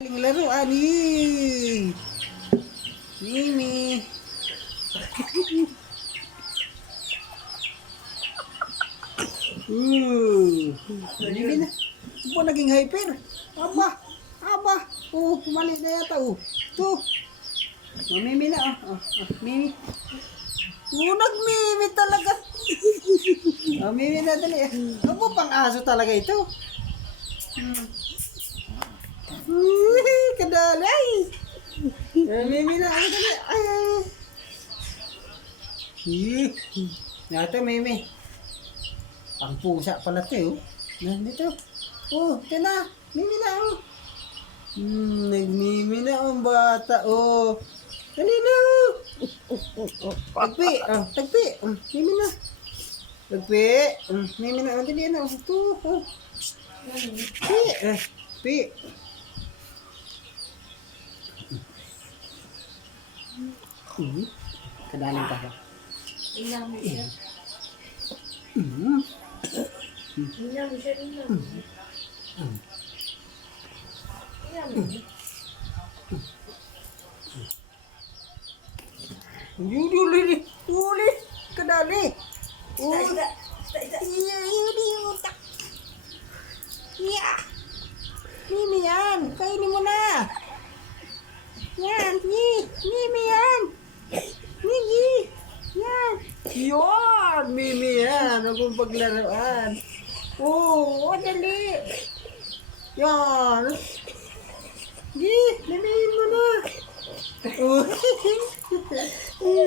Laruan ni Mimi. Mimi na. Ito naging hyper. Aba. Mali na yata. Ito. Mimi na. Mimi. Nag-mimi talaga. Mimi na dali. Aba, pang aso talaga ito. Kadalay. Mimi na. Dali. Ito, Mimi. Ang pusa pala ito. Nandito. Ito na. Mimi na. Nagmimi na ang bata. Dali na. Tagpi. Mimi na. Tagpi. Mimi na. Dali na. Ito. Pi. Kadaling ka ba? Uli. Kadali. Mimi yan. Kainin mo na. Yan. Mimi yan. Mimi. Yan. Yan. Mimi yan. Huwag mong paglaruan. Dali. Yan. Limihin mo na.